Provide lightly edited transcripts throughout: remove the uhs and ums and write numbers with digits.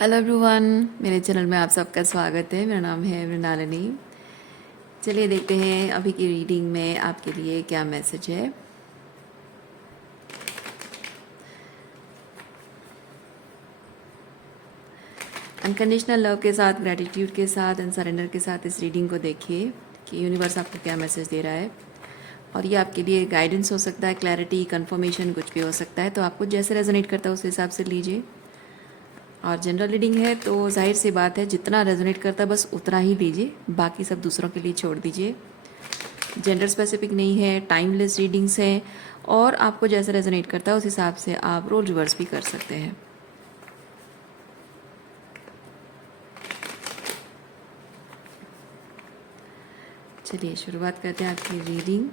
Hello everyone, मेरे channel में आप सबका स्वागत है। मेरा नाम है मृणालिनी। चलिए देखते हैं अभी की रीडिंग में आपके लिए क्या मैसेज है। अनकंडीशनल लव के साथ, ग्रैटिट्यूड के साथ एंड सरेंडर के साथ इस रीडिंग को देखिए कि यूनिवर्स आपको क्या मैसेज दे रहा है। और ये आपके लिए गाइडेंस हो सकता है, क्लैरिटी, कंफर्मेशन, कुछ भी हो सकता है। तो आपको जैसे रेजोनेट करता है उस हिसाब से लीजिए। और जनरल रीडिंग है तो जाहिर सी बात है, जितना रेजोनेट करता है बस उतना ही लीजिए, बाकी सब दूसरों के लिए छोड़ दीजिए। जेंडर स्पेसिफिक नहीं है, टाइमलेस रीडिंग्स हैं और आपको जैसे रेजोनेट करता है उस हिसाब से आप रोल रिवर्स भी कर सकते हैं। चलिए शुरुआत करते हैं आपकी रीडिंग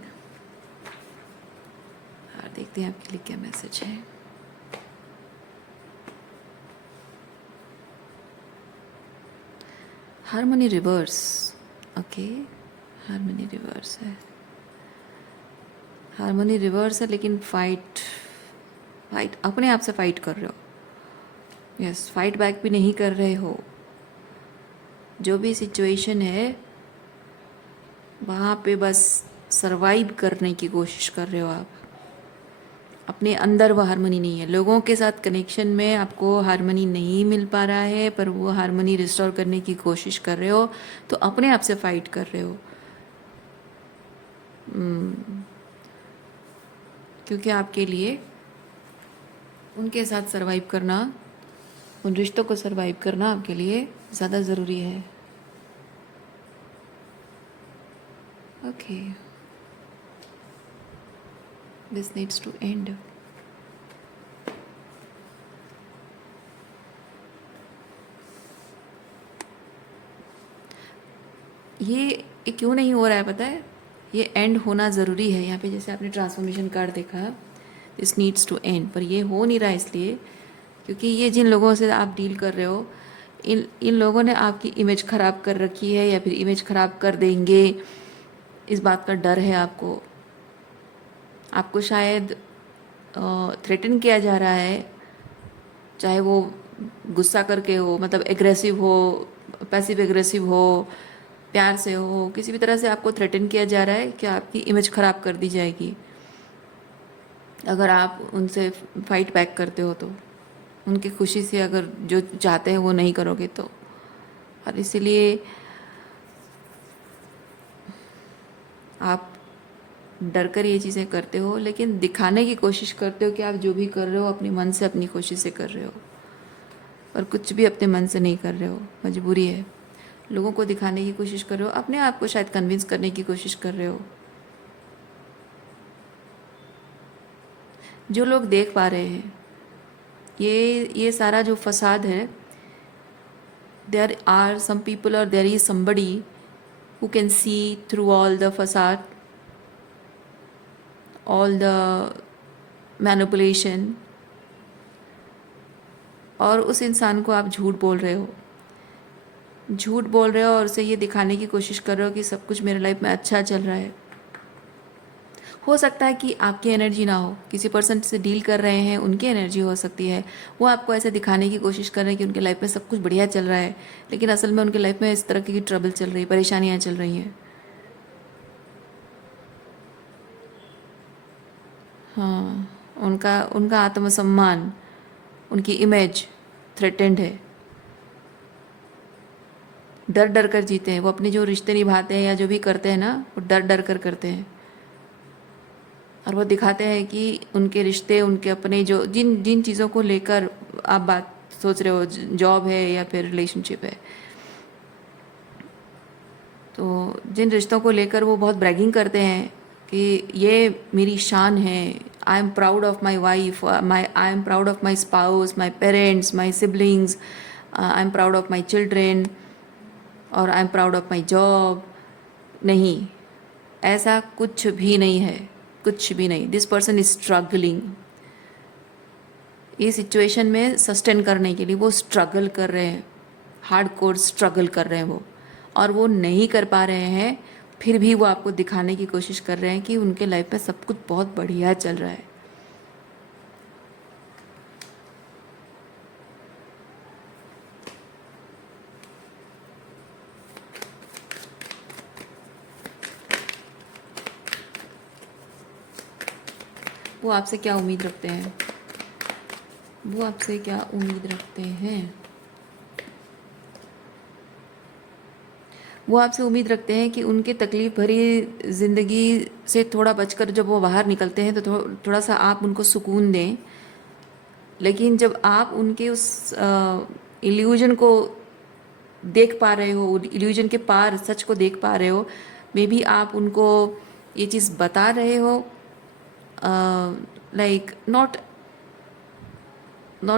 और देखते हैं आपके लिए क्या मैसेज है। Harmony reverse, okay, harmony reverse है। हार्मनी रिवर्स है लेकिन फाइट अपने आप से फाइट कर रहे हो। यस, फाइट बैक भी नहीं कर रहे हो। जो भी सिचुएशन है वहाँ पे बस सरवाइव करने की कोशिश कर रहे हो आप। अपने अंदर वो हारमोनी नहीं है। लोगों के साथ कनेक्शन में आपको हारमोनी नहीं मिल पा रहा है, पर वो हारमोनी रिस्टोर करने की कोशिश कर रहे हो, तो अपने आप से फाइट कर रहे हो। क्योंकि आपके लिए उनके साथ सरवाइव करना, उन रिश्तों को सरवाइव करना आपके लिए ज़्यादा ज़रूरी है। Okay, this needs to end. ये क्यों नहीं हो रहा है पता है? ये एंड होना ज़रूरी है। यहाँ पे जैसे आपने ट्रांसफॉर्मेशन कार्ड देखा, दिस नीड्स टू एंड, पर ये हो नहीं रहा है इसलिए क्योंकि ये जिन लोगों से आप डील कर रहे हो, इन लोगों ने आपकी इमेज ख़राब कर रखी है या फिर इमेज ख़राब कर देंगे, इस बात का डर है आपको। आपको शायद थ्रेटन किया जा रहा है, चाहे वो गुस्सा करके हो, मतलब एग्रेसिव हो, पैसिव एग्रेसिव हो, प्यार से हो, किसी भी तरह से आपको थ्रेटन किया जा रहा है कि आपकी इमेज ख़राब कर दी जाएगी अगर आप उनसे फाइट बैक करते हो तो। उनकी खुशी से अगर जो चाहते हैं वो नहीं करोगे तो। और इसीलिए आप डर कर ये चीज़ें करते हो, लेकिन दिखाने की कोशिश करते हो कि आप जो भी कर रहे हो अपने मन से, अपनी खुशी से कर रहे हो, और कुछ भी अपने मन से नहीं कर रहे हो, मजबूरी है। लोगों को दिखाने की कोशिश कर रहे हो, अपने आप को शायद कन्विंस करने की कोशिश कर रहे हो। जो लोग देख पा रहे हैं ये सारा जो फसाद है, देयर आर सम पीपल और there is somebody who can see through all the facade, all the manipulation, और उस इंसान को आप झूठ बोल रहे हो, झूठ बोल रहे हो और उसे ये दिखाने की कोशिश कर रहे हो कि सब कुछ मेरे लाइफ में अच्छा चल रहा है। हो सकता है कि आपकी एनर्जी ना हो, किसी पर्सन से डील कर रहे हैं उनकी एनर्जी हो सकती है। वो आपको ऐसे दिखाने की कोशिश कर रहे हैं कि उनके लाइफ में सब कुछ बढ़िया चल रहा है, लेकिन असल में उनके लाइफ में इस तरह की ट्रबल चल रही है, परेशानियाँ चल रही हैं। हाँ, उनका उनका आत्मसम्मान, उनकी इमेज थ्रेटेंड है। डर डर कर जीते हैं वो। अपने जो रिश्ते निभाते हैं या जो भी करते हैं ना, वो डर डर कर करते हैं। और वो दिखाते हैं कि उनके रिश्ते, उनके अपने जो जिन जिन चीज़ों को लेकर आप बात सोच रहे हो, जॉब है या फिर रिलेशनशिप है, तो जिन रिश्तों को लेकर वो बहुत ब्रैगिंग करते हैं कि ये मेरी शान है, I am proud of my wife, I am proud of my spouse, my parents, my siblings, I am proud of my children, और I am proud of my job. नहीं, ऐसा कुछ भी नहीं है, कुछ भी नहीं। This person is struggling. ये सिचुएशन में सस्टेन करने के लिए वो स्ट्रगल कर रहे हैं, हार्ड कोर स्ट्रगल कर रहे हैं वो, और वो नहीं कर पा रहे हैं, फिर भी वो आपको दिखाने की कोशिश कर रहे हैं कि उनके लाइफ में सब कुछ बहुत बढ़िया चल रहा है। वो आपसे क्या उम्मीद रखते हैं? वो आपसे क्या उम्मीद रखते हैं? वो आपसे उम्मीद रखते हैं कि उनके तकलीफ़ भरी ज़िंदगी से थोड़ा बचकर जब वो बाहर निकलते हैं तो थोड़ा सा आप उनको सुकून दें। लेकिन जब आप उनके उस इल्यूजन को देख पा रहे हो, इल्यूजन के पार सच को देख पा रहे हो, मे बी आप उनको ये चीज़ बता रहे हो, like not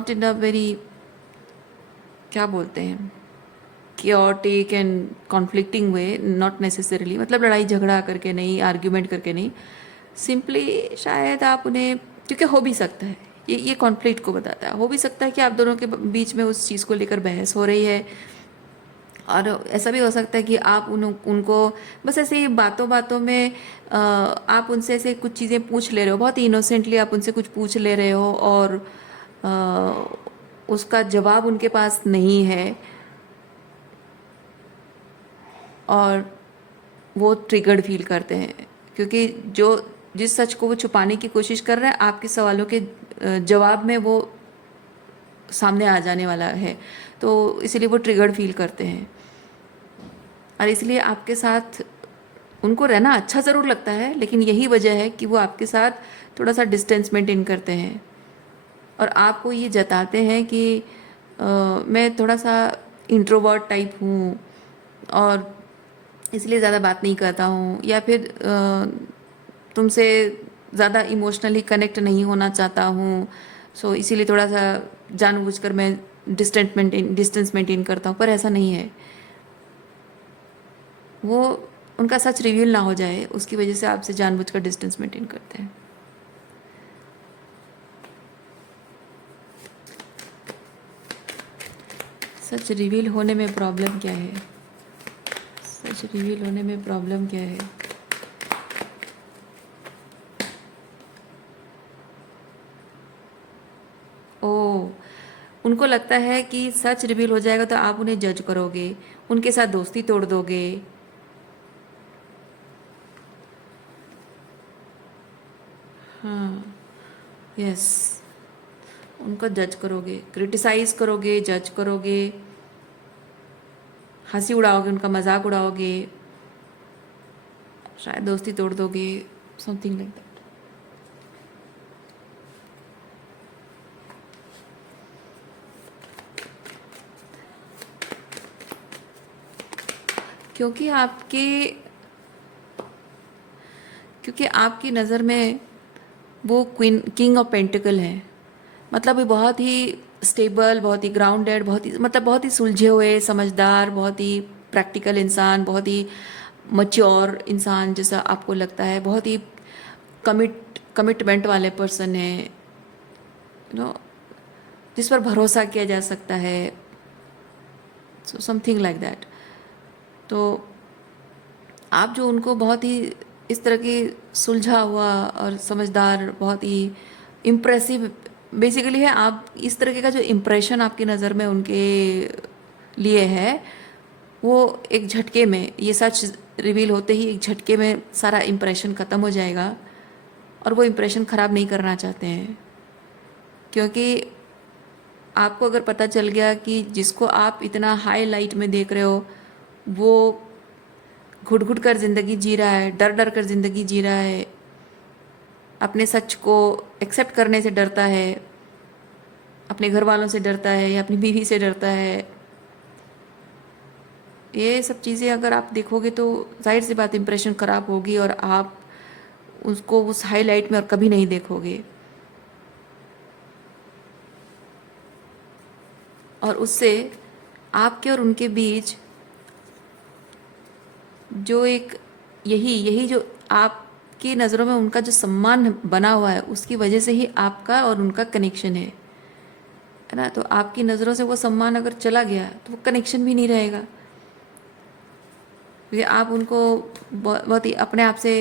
in a very, क्या बोलते हैं, chaotic and conflicting way, not necessarily, मतलब लड़ाई झगड़ा करके नहीं, आर्ग्यूमेंट करके नहीं, सिंपली शायद आप उन्हें, क्योंकि हो भी सकता है, ये कॉन्फ्लिक्ट को बताता है, हो भी सकता है कि आप दोनों के बीच में उस चीज़ को लेकर बहस हो रही है, और ऐसा भी हो सकता है कि आप उनको बस ऐसे ही बातों बातों में आप उनसे ऐसे कुछ चीज़ें पूछ ले रहे हो, बहुत ही इनोसेंटली आप उनसे कुछ पूछ ले रहे हो, और उसका जवाब उनके पास नहीं है, और वो ट्रिगर्ड फील करते हैं, क्योंकि जिस सच को वो छुपाने की कोशिश कर रहे हैं, आपके सवालों के जवाब में वो सामने आ जाने वाला है, तो इसीलिए वो ट्रिगर्ड फील करते हैं, और इसलिए आपके साथ उनको रहना अच्छा ज़रूर लगता है, लेकिन यही वजह है कि वो आपके साथ थोड़ा सा डिस्टेंस मेंटेन करते हैं, और आपको ये जताते हैं कि मैं थोड़ा सा इंट्रोवर्ट टाइप हूँ, और इसलिए ज़्यादा बात नहीं करता हूँ, या फिर तुमसे ज़्यादा इमोशनली कनेक्ट नहीं होना चाहता हूँ, सो इसीलिए थोड़ा सा जानबूझकर मैं डिस्टेंस मेंटेन करता हूँ, पर ऐसा नहीं है। वो उनका सच रिवील ना हो जाए, उसकी वजह से आपसे जानबूझकर डिस्टेंस मेंटेन करते हैं। सच रिवील होने में प्रॉब्लम क्या है? सच रिवील होने में प्रॉब्लम क्या है? ओ, उनको लगता है कि सच रिवील हो जाएगा तो आप उन्हें जज करोगे, उनके साथ दोस्ती तोड़ दोगे। हाँ, यस, उनको जज करोगे, क्रिटिसाइज करोगे, जज करोगे, हंसी उड़ाओगे, उनका मजाक उड़ाओगे, शायद दोस्ती तोड़ दोगे, समथिंग लाइक दैट। क्योंकि आपकी नज़र में वो किंग ऑफ पेंटिकल है, मतलब ये बहुत ही स्टेबल, बहुत ही ग्राउंडेड, बहुत ही सुलझे हुए, समझदार, बहुत ही प्रैक्टिकल इंसान, बहुत ही मच्योर इंसान जैसा आपको लगता है, बहुत ही कमिटमेंट वाले पर्सन है, नो, जिस पर भरोसा किया जा सकता है, सो समथिंग लाइक दैट। तो आप जो उनको बहुत ही इस तरह की सुलझा हुआ और समझदार, बहुत ही इम्प्रेसिव बेसिकली है, आप इस तरह का जो इम्प्रेशन आपकी नज़र में उनके लिए है, वो एक झटके में, ये सच रिवील होते ही एक झटके में सारा इम्प्रेशन ख़त्म हो जाएगा, और वो इम्प्रेशन ख़राब नहीं करना चाहते हैं, क्योंकि आपको अगर पता चल गया कि जिसको आप इतना हाई लाइट में देख रहे हो, वो घुट घुट कर ज़िंदगी जी रहा है, डर डर कर ज़िंदगी जी रहा है, अपने सच को एक्सेप्ट करने से डरता है, अपने घर वालों से डरता है, या अपनी बीवी से डरता है, ये सब चीज़ें अगर आप देखोगे तो जाहिर सी बात इम्प्रेशन ख़राब होगी, और आप उसको उस हाईलाइट में और कभी नहीं देखोगे, और उससे आपके और उनके बीच जो एक यही जो आपकी नज़रों में उनका जो सम्मान बना हुआ है, उसकी वजह से ही आपका और उनका कनेक्शन है ना। तो आपकी नज़रों से वो सम्मान अगर चला गया तो वो कनेक्शन भी नहीं रहेगा, क्योंकि आप उनको बहुत ही अपने आप से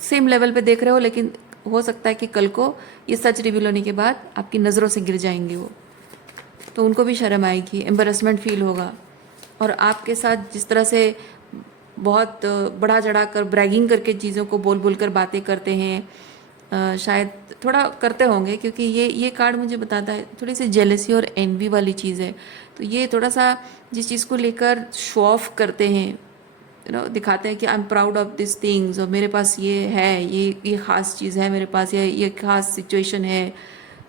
सेम लेवल पे देख रहे हो, लेकिन हो सकता है कि कल को ये सच रिवील होने के बाद आपकी नज़रों से गिर जाएंगे वो, तो उनको भी शर्म आएगी, एम्बेरसमेंट फील होगा, और आपके साथ जिस तरह से बहुत बढ़ा चढ़ा कर ब्रैगिंग करके चीज़ों को बोल बोल कर बातें करते हैं, शायद थोड़ा करते होंगे, क्योंकि ये कार्ड मुझे बताता है थोड़ी सी जेलसी और एनवी वाली चीज़ है। तो ये थोड़ा सा जिस चीज़ को लेकर शो ऑफ करते हैं, दिखाते हैं कि आई am proud of this things, और मेरे पास ये है, ये ख़ास चीज़ है मेरे पास, ये ख़ास सिचुएशन है।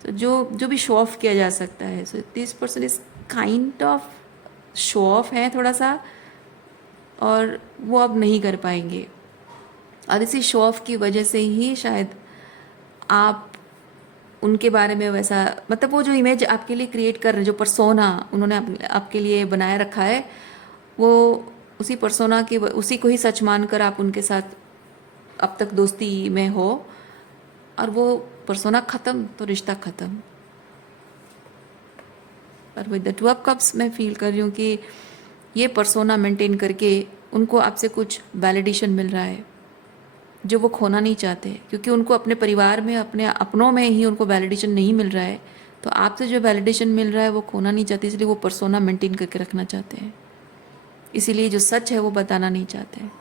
तो जो भी शो ऑफ किया जा सकता है, so this person is kind of show off है थोड़ा सा, और वो अब नहीं कर पाएंगे। और इसी शो ऑफ की वजह से ही शायद आप उनके बारे में वैसा, मतलब वो जो इमेज आपके लिए क्रिएट कर रहे हैं, जो परसोना उन्होंने आपके लिए बनाए रखा है, वो उसी परसोना की उसी को ही सच मानकर आप उनके साथ अब तक दोस्ती में हो, और वो परसोना ख़त्म तो रिश्ता ख़त्म। पर with the two of cups मैं फील कर रही हूँ कि ये परसोना मेंटेन करके उनको आपसे कुछ वैलिडेशन मिल रहा है जो वो खोना नहीं चाहते, क्योंकि उनको अपने परिवार में, अपने अपनों में ही उनको वैलिडेशन नहीं मिल रहा है। तो आपसे जो वैलिडेशन मिल रहा है वो खोना नहीं चाहते, इसलिए वो परसोना मेंटेन करके रखना चाहते हैं। इसीलिए जो सच है वो बताना नहीं चाहते हैं।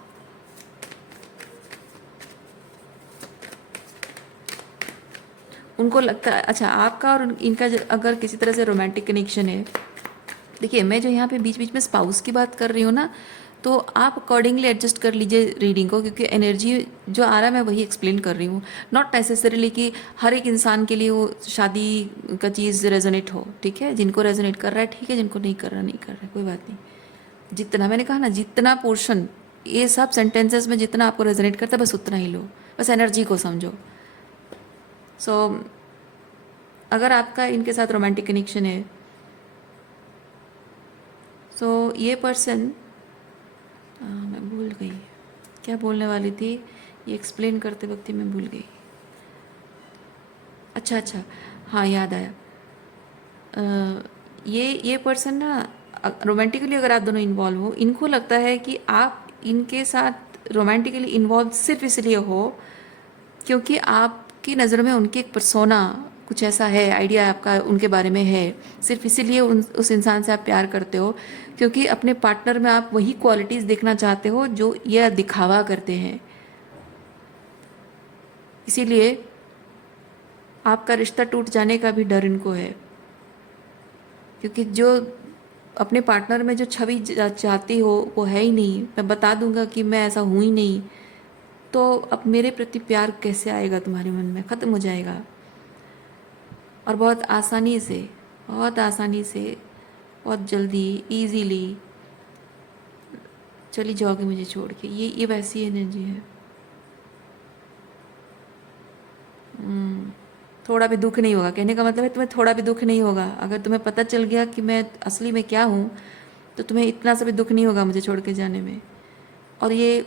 उनको लगता है, अच्छा आपका और इनका अगर किसी तरह से रोमांटिक कनेक्शन है, देखिए मैं जो यहाँ पे बीच बीच में स्पाउस की बात कर रही हूँ ना, तो आप अकॉर्डिंगली एडजस्ट कर लीजिए रीडिंग को, क्योंकि एनर्जी जो आ रहा है मैं वही एक्सप्लेन कर रही हूँ। नॉट नेसेसरीली कि हर एक इंसान के लिए वो शादी का चीज़ रेजोनेट हो, ठीक है। जिनको रेजोनेट कर रहा है ठीक है, जिनको नहीं कर रहा नहीं कर रहा है, कोई बात नहीं। जितना मैंने कहा ना, जितना पोर्शन ये सब सेंटेंसेस में जितना आपको रेजोनेट करता है बस उतना ही लो, बस एनर्जी को समझो। सो अगर आपका इनके साथ रोमांटिक कनेक्शन है, सो ये पर्सन, मैं भूल गई क्या बोलने वाली थी, ये एक्सप्लेन करते वक्त ही मैं भूल गई। अच्छा अच्छा, हाँ याद आया। ये पर्सन ना, रोमांटिकली अगर आप दोनों इन्वॉल्व हो, इनको लगता है कि आप इनके साथ रोमांटिकली इन्वॉल्व सिर्फ इसलिए हो क्योंकि आपकी नज़रों में उनकी एक पर्सोना कुछ ऐसा है, आइडिया आपका उनके बारे में है, सिर्फ इसीलिए उस इंसान से आप प्यार करते हो, क्योंकि अपने पार्टनर में आप वही क्वालिटीज़ देखना चाहते हो जो यह दिखावा करते हैं। इसीलिए आपका रिश्ता टूट जाने का भी डर इनको है, क्योंकि जो अपने पार्टनर में जो छवि चाहती हो वो है ही नहीं। मैं बता दूंगा कि मैं ऐसा हूँ ही नहीं, तो अब मेरे प्रति प्यार कैसे आएगा तुम्हारे मन में, ख़त्म हो जाएगा। और बहुत आसानी से बहुत जल्दी इजीली चली जाओगे मुझे छोड़ के। ये वैसी एनर्जी है। थोड़ा भी दुख नहीं होगा, कहने का मतलब है तुम्हें थोड़ा भी दुख नहीं होगा। अगर तुम्हें पता चल गया कि मैं असली में क्या हूँ, तो तुम्हें इतना सा भी दुख नहीं होगा मुझे छोड़ के जाने में। और ये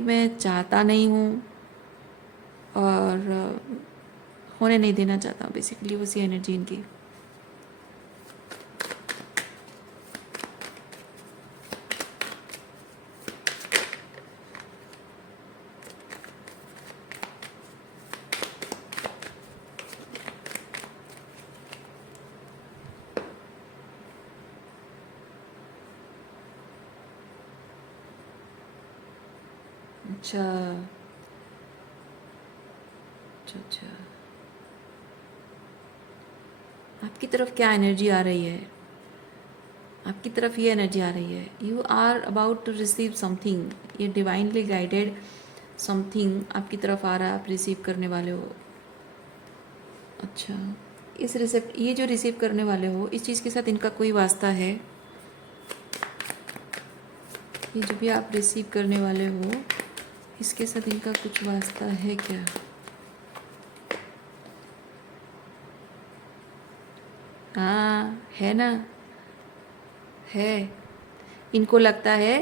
मैं चाहता नहीं हूँ, और होने नहीं देना चाहता हूँ, बेसिकली उसी एनर्जी इनकी। अच्छा अच्छा अच्छा, आपकी तरफ क्या एनर्जी आ रही है? आपकी तरफ ये एनर्जी आ रही है, you are about to receive something. ये डिवाइनली गाइडेड समथिंग आपकी तरफ आ रहा है, आप रिसीव करने वाले हो। अच्छा, ये जो रिसीव करने वाले हो, इस चीज़ के साथ इनका कोई वास्ता है? ये जो भी आप रिसीव करने वाले हो, इसके साथ इनका कुछ वास्ता है क्या? हाँ है ना, है। इनको लगता है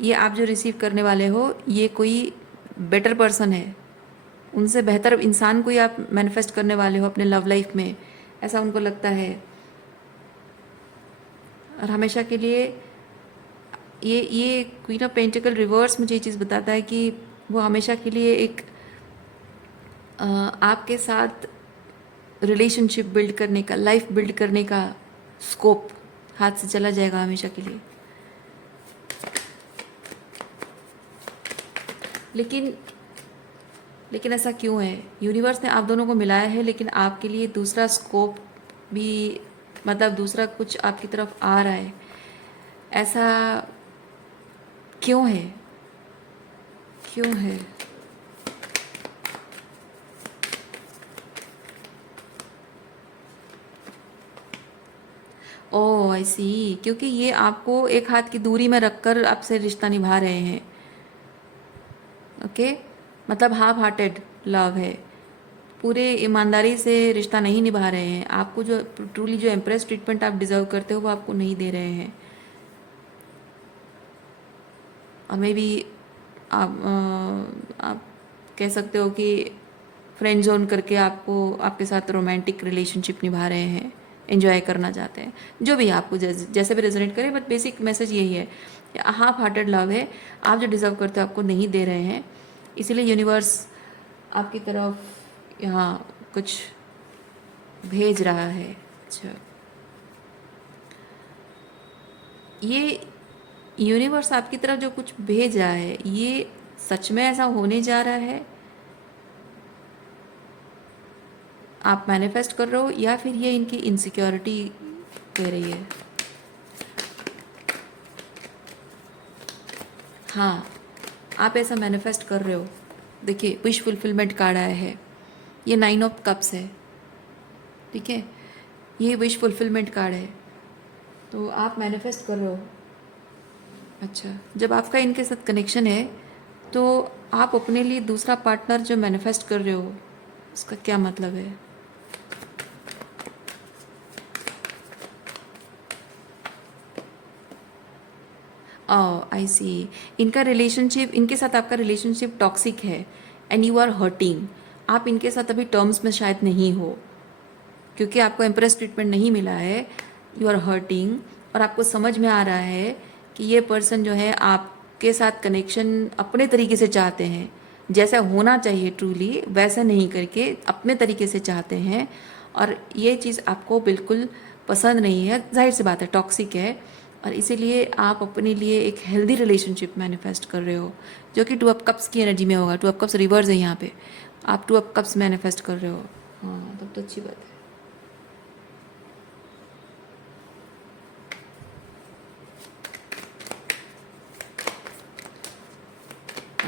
ये आप जो रिसीव करने वाले हो ये कोई बेटर पर्सन है, उनसे बेहतर इंसान कोई आप मैनिफेस्ट करने वाले हो अपने लव लाइफ में, ऐसा उनको लगता है। और हमेशा के लिए ये क्वीन ऑफ पेंटिकल रिवर्स मुझे ये चीज़ बताता है कि वो हमेशा के लिए एक आपके साथ रिलेशनशिप बिल्ड करने का, लाइफ बिल्ड करने का स्कोप हाथ से चला जाएगा हमेशा के लिए। लेकिन लेकिन ऐसा क्यों है? यूनिवर्स ने आप दोनों को मिलाया है, लेकिन आपके लिए दूसरा स्कोप भी, मतलब दूसरा कुछ आपकी तरफ आ रहा है। ऐसा क्यों है? क्यों है? ओह आई सी, क्योंकि ये आपको एक हाथ की दूरी में रखकर आपसे रिश्ता निभा रहे हैं। ओके, मतलब हाफ हार्टेड लव है, पूरे ईमानदारी से रिश्ता नहीं निभा रहे हैं। आपको जो ट्रूली जो एम्प्रेस ट्रीटमेंट आप डिज़र्व करते हो वो आपको नहीं दे रहे हैं। और मे बी आप कह सकते हो कि फ्रेंड जोन करके आपको आपके साथ रोमांटिक रिलेशनशिप निभा रहे हैं, एंजॉय करना चाहते हैं, जो भी आपको जैसे भी रेजोनेट करे। बट बेसिक मैसेज यही है कि हाफ हार्टेड लव है, आप जो डिज़र्व करते हो आपको नहीं दे रहे हैं, इसीलिए यूनिवर्स आपकी तरफ यहाँ कुछ भेज रहा है। अच्छा, ये यूनिवर्स आपकी तरफ जो कुछ भेज रहा है, ये सच में ऐसा होने जा रहा है? आप मैनिफेस्ट कर रहे हो या फिर ये इनकी इनसिक्योरिटी कह रही है? हाँ, आप ऐसा मैनिफेस्ट कर रहे हो। देखिए, विश फुलफिलमेंट कार्ड आया है, ये 9 ऑफ कप्स है, ठीक है, ये विश फुलफिलमेंट कार्ड है, तो आप मैनिफेस्ट कर रहे हो। अच्छा, जब आपका इनके साथ कनेक्शन है तो आप अपने लिए दूसरा पार्टनर जो मैनिफेस्ट कर रहे हो, उसका क्या मतलब है? आई सी, इनका रिलेशनशिप, इनके साथ आपका रिलेशनशिप टॉक्सिक है एंड यू आर हर्टिंग। आप इनके साथ अभी टर्म्स में शायद नहीं हो, क्योंकि आपको एम्प्रेस ट्रीटमेंट नहीं मिला है, यू आर हर्टिंग। और आपको समझ में आ रहा है कि ये पर्सन जो है आपके साथ कनेक्शन अपने तरीके से चाहते हैं, जैसा होना चाहिए ट्रूली वैसा नहीं करके अपने तरीके से चाहते हैं। और ये चीज़ आपको बिल्कुल पसंद नहीं है, जाहिर सी बात है, टॉक्सिक है। और इसीलिए आप अपने लिए एक हेल्दी रिलेशनशिप मैनिफेस्ट कर रहे हो, जो कि 2 ऑफ कप्स की एनर्जी में होगा। 2 ऑफ कप्स रिवर्स है यहाँ पे, आप 2 ऑफ कप्स मैनिफेस्ट कर रहे हो। हाँ, तब तो अच्छी बात है।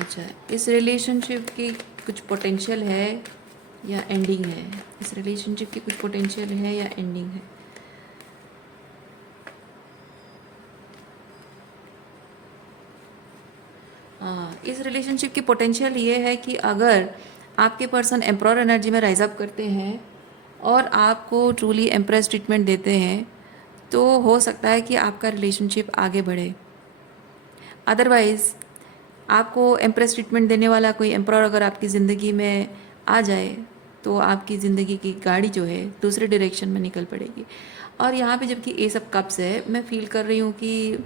अच्छा, इस रिलेशनशिप की कुछ पोटेंशियल है या एंडिंग है? इस रिलेशनशिप की कुछ पोटेंशियल है या एंडिंग है? हाँ, इस रिलेशनशिप की पोटेंशियल ये है कि अगर आपके पर्सन एम्प्रॉर एनर्जी में राइज अप करते हैं और आपको ट्रूली एम्प्रेस ट्रीटमेंट देते हैं, तो हो सकता है कि आपका रिलेशनशिप आगे बढ़े। अदरवाइज़ आपको एम्प्रेस ट्रीटमेंट देने वाला कोई एम्प्रॉर अगर आपकी ज़िंदगी में आ जाए, तो आपकी ज़िंदगी की गाड़ी जो है दूसरे डायरेक्शन में निकल पड़ेगी। और यहाँ पे जबकि एस ऑफ कप्स है, मैं फील कर रही हूँ कि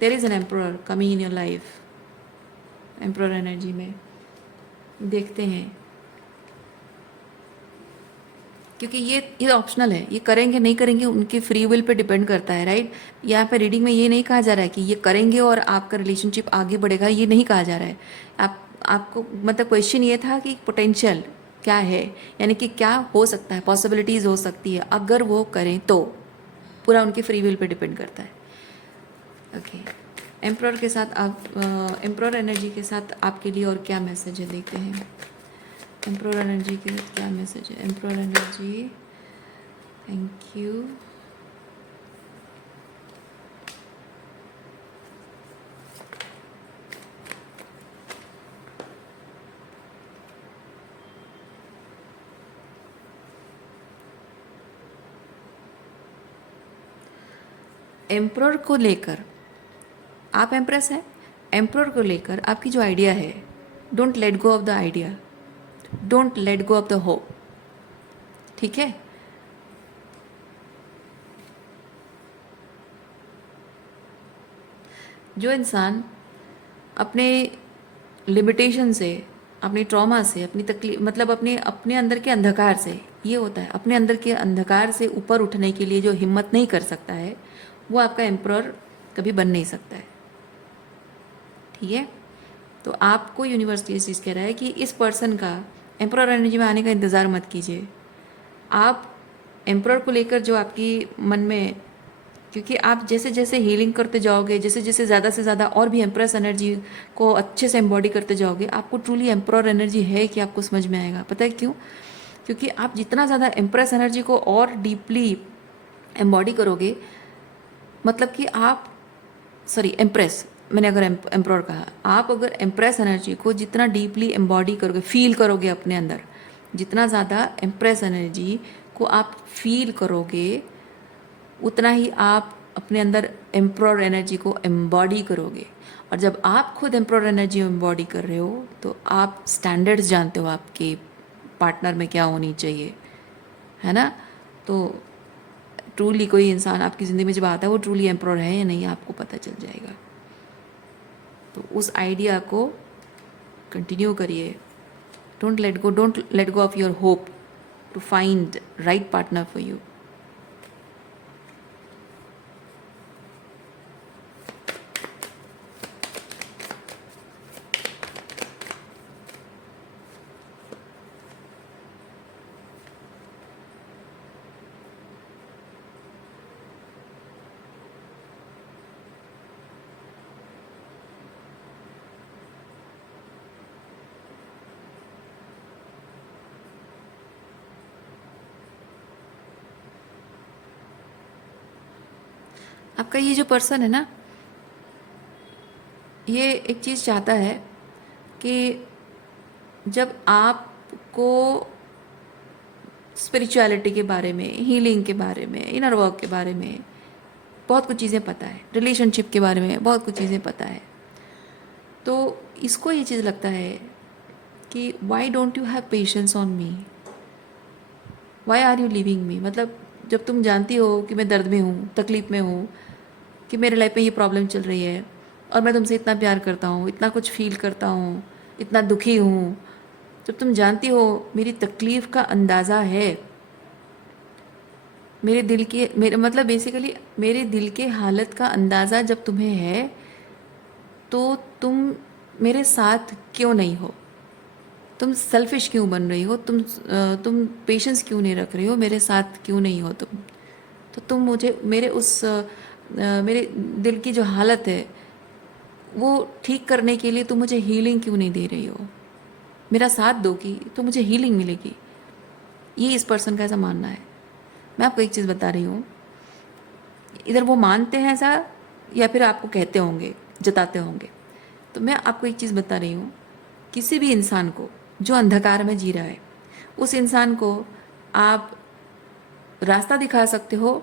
there is an emperor coming in your life. Emperor energy में देखते हैं, क्योंकि ये ऑप्शनल है, ये करेंगे नहीं करेंगे उनके फ्री विल पे डिपेंड करता है, राइट। यहाँ पे रीडिंग में ये नहीं कहा जा रहा है कि ये करेंगे और आपका रिलेशनशिप आगे बढ़ेगा, ये नहीं कहा जा रहा है। आपको मतलब क्वेश्चन ये था कि पोटेंशियल क्या है, यानी कि क्या हो सकता है, पॉसिबिलिटीज़ हो सकती है अगर वो करें तो। पूरा उनके फ्री विल पे डिपेंड करता है। ओके, एम्प्रॉर के साथ आप एम्प्रॉर एनर्जी के साथ आपके लिए और क्या मैसेज है, देखते हैं। एम्प्रॉर एनर्जी के साथ क्या मैसेज है? एम्प्रॉर एनर्जी, थैंक यू। एम्प्रॉर को लेकर आप एम्प्रेस हैं, एम्प्रॉर को लेकर आपकी जो आइडिया है, don't let go of the idea, don't let go of the hope, ठीक है। जो इंसान अपने लिमिटेशन से, अपनी ट्रॉमा से, अपनी तकलीफ, मतलब अपने अपने अंदर के अंधकार से, ये होता है अपने अंदर के अंधकार से ऊपर उठने के लिए जो हिम्मत नहीं कर सकता है, वो आपका एम्प्रॉर कभी बन नहीं सकता है, ठीक है। तो आपको यूनिवर्स ये चीज़ कह रहा है कि इस पर्सन का एम्प्रर एनर्जी में आने का इंतज़ार मत कीजिए। आप एम्प्रर को लेकर जो आपकी मन में, क्योंकि आप जैसे जैसे हीलिंग करते जाओगे, जैसे जैसे ज़्यादा से ज़्यादा और भी एम्प्रेस एनर्जी को अच्छे से एम्बॉडी करते जाओगे, आपको ट्रूली एम्प्रर एनर्जी है कि आपको समझ में आएगा। पता है क्यों? क्योंकि आप जितना ज़्यादा एम्प्रेस एनर्जी को और डीपली एम्बॉडी करोगे, मतलब कि आप, सॉरी एम्प्रेस, मैंने अगर एम्प्रर कहा, आप अगर एम्प्रेस एनर्जी को जितना डीपली एम्बॉडी करोगे, फील करोगे अपने अंदर, जितना ज़्यादा एम्प्रेस एनर्जी को आप फील करोगे, उतना ही आप अपने अंदर एम्प्रर एनर्जी को एम्बॉडी करोगे। और जब आप खुद एम्प्रर एनर्जी एम्बॉडी कर रहे हो तो आप स्टैंडर्ड्स जानते हो आपके पार्टनर में क्या होनी चाहिए, है ना? तो ट्रूली कोई इंसान आपकी ज़िंदगी में जब आता है वो ट्रूली एम्प्रर है या नहीं, आपको पता चल जाएगा। तो उस आइडिया को कंटिन्यू करिए। Don't let go of your hope to find right partner for you. आपका ये जो पर्सन है ना, ये एक चीज़ चाहता है कि जब आपको स्पिरिचुअलिटी के बारे में, हीलिंग के बारे में, इनर वर्क के बारे में बहुत कुछ चीज़ें पता है, रिलेशनशिप के बारे में बहुत कुछ चीज़ें पता है, तो इसको ये चीज़ लगता है कि why don't you have patience on me, why are you leaving me. मतलब जब तुम जानती हो कि मैं दर्द में हूँ, तकलीफ़ में हूँ, कि मेरे लाइफ में ये प्रॉब्लम चल रही है और मैं तुमसे इतना प्यार करता हूँ, इतना कुछ फील करता हूँ, इतना दुखी हूँ, जब तुम जानती हो मेरी तकलीफ़ का अंदाज़ा है, मेरे दिल के, मेरे मतलब बेसिकली मेरे दिल के हालत का अंदाज़ा जब तुम्हें है, तो तुम मेरे साथ क्यों नहीं हो? तुम सेल्फिश क्यों बन रही हो? तुम पेशेंस क्यों नहीं रख रही हो? मेरे साथ क्यों नहीं हो तुम? तो तुम मुझे मेरे दिल की जो हालत है वो ठीक करने के लिए तुम मुझे हीलिंग क्यों नहीं दे रही हो? मेरा साथ दोगी तो मुझे हीलिंग मिलेगी। ये इस पर्सन का ऐसा मानना है। मैं आपको एक चीज़ बता रही हूँ, इधर वो मानते हैं ऐसा या फिर आपको कहते होंगे, जताते होंगे। तो मैं आपको एक चीज़ बता रही हूँ, किसी भी इंसान को जो अंधकार में जी रहा है, उस इंसान को आप रास्ता दिखा सकते हो,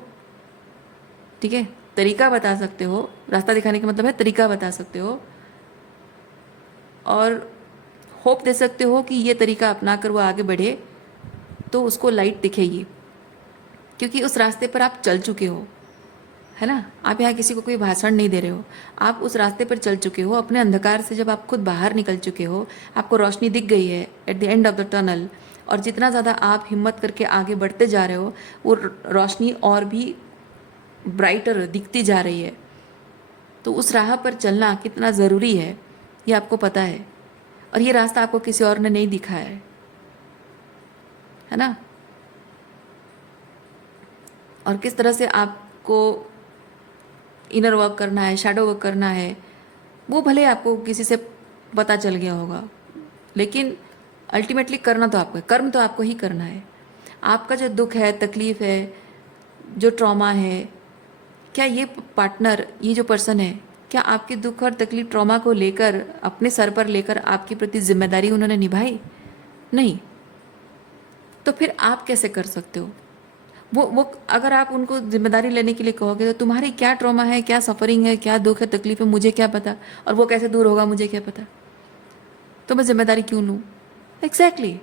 ठीक है, तरीका बता सकते हो। रास्ता दिखाने का मतलब है तरीका बता सकते हो और होप दे सकते हो कि ये तरीका अपना कर वो आगे बढ़े तो उसको लाइट दिखेगी, क्योंकि उस रास्ते पर आप चल चुके हो, है ना? आप यहाँ किसी को कोई भाषण नहीं दे रहे हो, आप उस रास्ते पर चल चुके हो। अपने अंधकार से जब आप खुद बाहर निकल चुके हो, आपको रोशनी दिख गई है at the end of the tunnel, और जितना ज़्यादा आप हिम्मत करके आगे बढ़ते जा रहे हो, वो रोशनी और भी ब्राइटर दिखती जा रही है। तो उस राह पर चलना कितना ज़रूरी है ये आपको पता है, और ये रास्ता आपको किसी और ने नहीं दिखाया है ना? और किस तरह से आपको इनर वर्क करना है, शैडो वर्क करना है, वो भले आपको किसी से पता चल गया होगा, लेकिन अल्टीमेटली करना तो आपको है, कर्म तो आपको ही करना है। आपका जो दुख है, तकलीफ़ है, जो ट्रॉमा है, क्या ये पार्टनर, ये जो पर्सन है, क्या आपके दुख और तकलीफ, ट्रॉमा को लेकर, अपने सर पर लेकर आपके प्रति जिम्मेदारी उन्होंने निभाई? नहीं। तो फिर आप कैसे कर सकते हो? वो अगर आप उनको जिम्मेदारी लेने के लिए कहोगे तो तुम्हारी क्या ट्रॉमा है, क्या सफरिंग है, क्या दुख है, तकलीफ है, मुझे क्या पता, और वो कैसे दूर होगा मुझे क्या पता, तो मैं जिम्मेदारी क्यों लूँ? एग्जैक्टली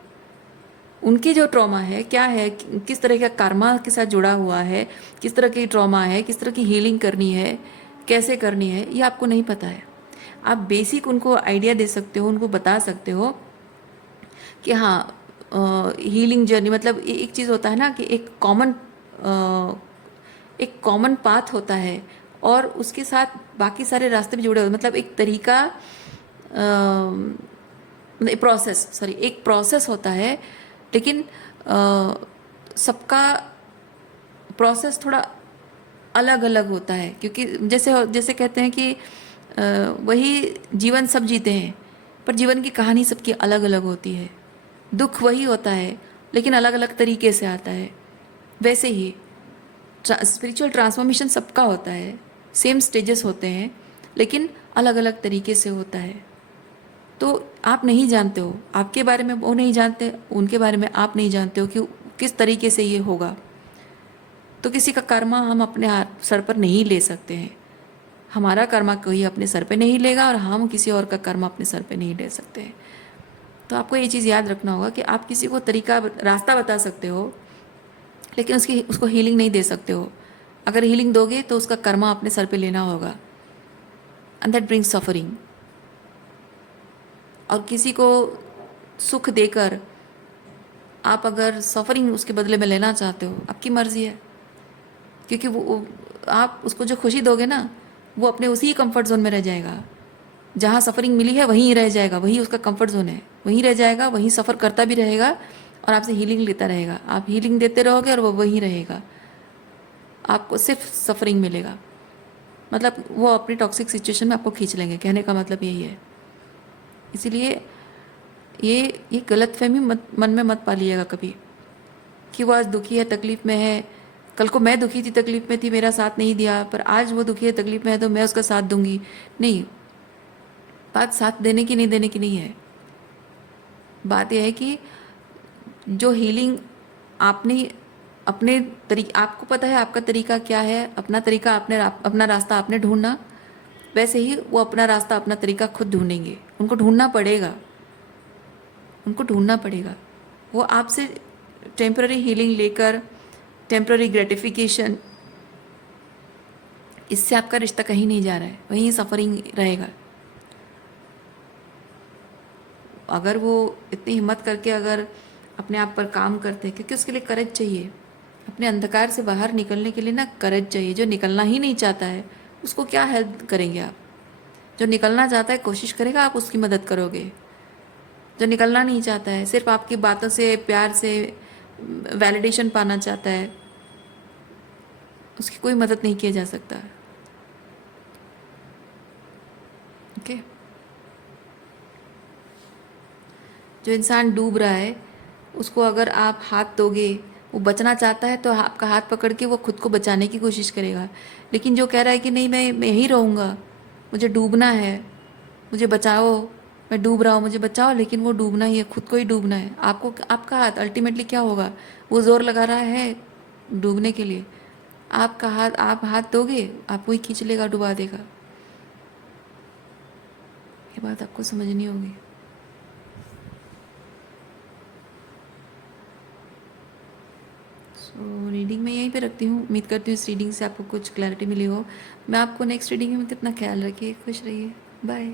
उनकी जो ट्रॉमा है क्या है, किस तरह का कर्मा के साथ जुड़ा हुआ है, किस तरह की ट्रॉमा है, किस तरह की हीलिंग करनी है, कैसे करनी है, ये आपको नहीं पता है। आप बेसिक उनको आइडिया दे सकते हो, उनको बता सकते हो कि हाँ, हीलिंग जर्नी मतलब एक चीज़ होता है ना कि एक कॉमन पाथ होता है और उसके साथ बाकी सारे रास्ते भी जुड़े होते हैं। मतलब एक तरीका एक प्रोसेस होता है, लेकिन सबका प्रोसेस थोड़ा अलग अलग होता है, क्योंकि जैसे जैसे कहते हैं कि वही जीवन सब जीते हैं, पर जीवन की कहानी सबकी अलग अलग होती है। दुख वही होता है, लेकिन अलग अलग तरीके से आता है। वैसे ही स्पिरिचुअल ट्रांसफॉर्मेशन सबका होता है, सेम स्टेजेस होते हैं, लेकिन अलग अलग तरीके से होता है। तो आप नहीं जानते हो, आपके बारे में वो नहीं जानते, उनके बारे में आप नहीं जानते हो कि किस तरीके से ये होगा। तो किसी का कर्मा हम अपने सर पर नहीं ले सकते हैं। हमारा कर्मा कोई अपने सर पे नहीं लेगा, और हम किसी और का कर्मा अपने सर पे नहीं ले सकते हैं। तो आपको ये चीज़ याद रखना होगा कि आप किसी को रास्ता बता सकते हो, लेकिन उसको हीलिंग नहीं दे सकते हो। अगर हीलिंग दोगे तो उसका कर्मा अपने सर पे लेना होगा, एंड दैट ब्रिंग्स सफरिंग। और किसी को सुख देकर आप अगर सफरिंग उसके बदले में लेना चाहते हो, आपकी मर्जी है, क्योंकि वो आप उसको जो खुशी दोगे ना, वो अपने उसी कंफर्ट जोन में रह जाएगा। जहाँ सफरिंग मिली है वहीं रह जाएगा, वही उसका कंफर्ट जोन है, वहीं रह जाएगा, वहीं सफ़र करता भी रहेगा और आपसे हीलिंग लेता रहेगा। आप हीलिंग देते रहोगे और वो वहीं रहेगा, आपको सिर्फ सफरिंग मिलेगा। मतलब वो अपनी टॉक्सिक सिचुएशन में आपको खींच लेंगे, कहने का मतलब यही है। इसीलिए ये गलतफहमी मन में मत पालिएगा कभी कि वो आज दुखी है, तकलीफ़ में है। कल को मैं दुखी थी, तकलीफ़ में थी, मेरा साथ नहीं दिया, पर आज वो दुखी है, तकलीफ़ में है, तो मैं उसका साथ दूंगी। नहीं, बात साथ देने की नहीं देने की नहीं है। बात यह है कि जो हीलिंग आपने अपने आपको पता है आपका तरीका क्या है, अपना तरीका आपने अपना रास्ता आपने ढूंढना, वैसे ही वो अपना रास्ता अपना तरीका खुद ढूंढेंगे। उनको ढूंढना पड़ेगा, उनको ढूंढना पड़ेगा। वो आपसे टेम्पररी हीलिंग लेकर, टेम्पररी ग्रेटिफिकेशन, इससे आपका रिश्ता कहीं नहीं जा रहा है, वहीं सफरिंग रहेगा। अगर वो इतनी हिम्मत करके अगर अपने आप पर काम करते हैं, क्योंकि उसके लिए करेज चाहिए। अपने अंधकार से बाहर निकलने के लिए ना करेज चाहिए। जो निकलना ही नहीं चाहता है उसको क्या हेल्प करेंगे आप? जो निकलना चाहता है कोशिश करेगा, आप उसकी मदद करोगे। जो निकलना नहीं चाहता है, सिर्फ आपकी बातों से, प्यार से वैलिडेशन पाना चाहता है, उसकी कोई मदद नहीं किया जा सकता। ओके। जो इंसान डूब रहा है उसको अगर आप हाथ दोगे, वो बचना चाहता है तो आपका हाथ पकड़ के वो खुद को बचाने की कोशिश करेगा। लेकिन जो कह रहा है कि नहीं, मैं यहीं रहूँगा, मुझे डूबना है, मुझे बचाओ, मैं डूब रहा हूँ, मुझे बचाओ, लेकिन वो डूबना ही है, खुद को ही डूबना है। आपको आपका हाथ अल्टीमेटली क्या होगा? वो ज़ोर लगा रहा है डूबने के लिए, आपका हाथ, आप हाथ दोगे, आपको ही खींच लेगा, डुबा देगा। ये बात आपको समझनी होगी। तो रीडिंग मैं यहीं पे रखती हूँ। उम्मीद करती हूँ इस रीडिंग से आपको कुछ क्लैरिटी मिली हो। मैं आपको नेक्स्ट रीडिंग में, कितना ख्याल रखिए, खुश रहिए, बाय।